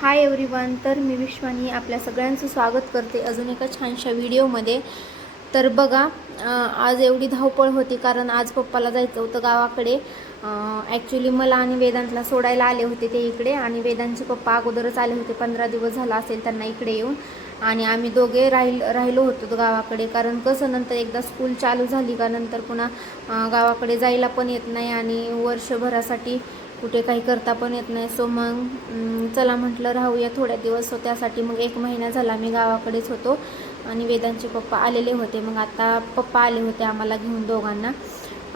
Hi everyone तर मी विश्वानी आपल्या सगळ्यांचं स्वागत करते अजून एका छानशा व्हिडिओमध्ये. तर बघा आज एवढी धावपळ होती कारण आज पप्पाला जायचं होतं गावाकडे. ॲक्च्युली मला आणि वेदांतला सोडायला आले होते ते इकडे आणि वेदांचे पप्पा अगोदरच आले होते पंधरा दिवस झाला असेल त्यांना इकडे येऊन. आणि आम्ही दोघे राहील राहिलो होतो गावाकडे कारण कसं नंतर एकदा स्कूल चालू झाली का नंतर पुन्हा गावाकडे जायला पण येत नाही आणि वर्षभरासाठी कुठे काही करता पण येत नाही. सो मग चला म्हटलं राहूया थोड्या दिवस. सो त्यासाठी मग एक महिना झाला मी गावाकडेच होतो. आणि वेदांचे पप्पा आलेले होते. मग आता पप्पा आले होते आम्हाला घेऊन दोघांना.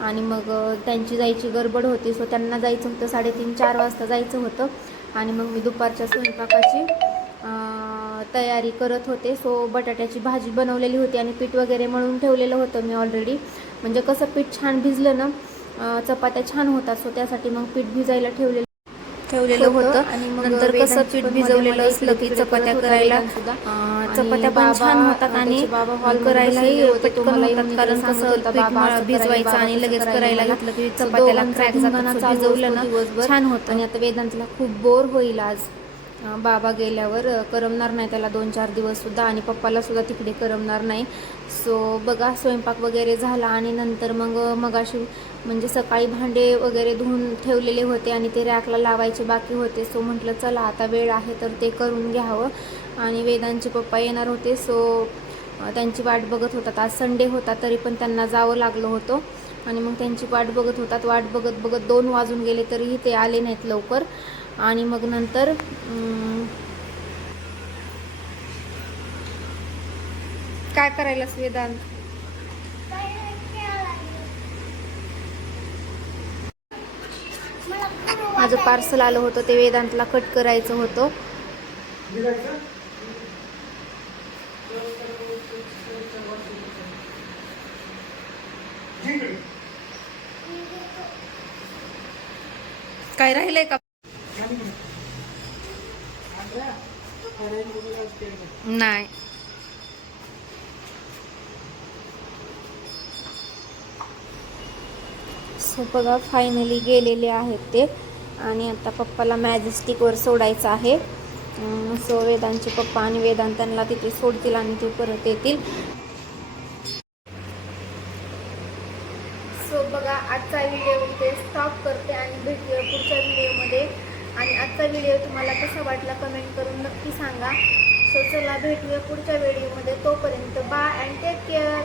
आणि मग त्यांची जायची गडबड होती. सो त्यांना जायचं होतं साडेतीन चार वाजता जायचं होतं. आणि मग मी दुपारच्या स्वयंपाकाची तयारी करत होते. सो बटाट्याची भाजी बनवलेली होती आणि पीठ वगैरे मळून ठेवलेलं होतं मी ऑलरेडी म्हणजे कसं पीठ छान भिजलं ना चपात्या छान होतात सो त्यासाठी मग पीठ भिजायला ठेवलेलं ठेवलेलं होतं. आणि मग नंतर कसं पीठ भिजवलेलं असलं की चपात्या करायला चपात्या पण छान होतात आणि करायलाही पटकन होतात. कारण कसं पीठ भिजवायचं आणि लगेच करायला घेतलं की चपात्याला क्रॅक भिजवलं ना छान होतं. आणि आता वेदांतला खूप बोर होईल आज. बाबा गेल्यावर करमणार नाही त्याला दोन चार दिवस सुद्धा आणि पप्पाला सुद्धा तिकडे करमणार नाही. सो बघा स्वयंपाक वगैरे झाला आणि नंतर मग मगाशी म्हणजे सकाळी भांडे वगैरे धुवून ठेवलेले होते आणि ते रॅकला लावायचे बाकी होते. सो म्हटलं चला आता वेळ आहे तर ते करून घ्यावं. आणि वेदांचे पप्पा येणार होते. सो त्यांची वाट बघत होतात. आज संडे होता तरी पण त्यांना जावं लागलं होतं. आणि मग त्यांची वाट बघत होतात. वाट बघत बघत दोन वाजून गेले तरीही ते आले नाहीत लवकर. आणि मग नंतर काय करायला वेदांत? माझं पार्सल आलं होतं ते वेदांतला कट करायचं होतं. काय राहिलंय का? नाही. सो बघा फायनली गेलेले आहेत ते. आणि आता पप्पाला मॅजेस्टिकवर सोडायचं आहे. सो वेदांचे पप्पा आणि वेदांतांना तिथे सोडतील आणि ते परत येतील. सो बघा आजचा व्हिडिओ इथे स्टॉप करते आणि भेटूया पुढच्या व्हिडिओमध्ये व्हिडिओ तुम्हाला कसा वाटला कमेंट करून नक्की सांगा. सो चला भेटूया पुढच्या व्हिडिओमध्ये तोपर्यंत बाय अँड टेक केअर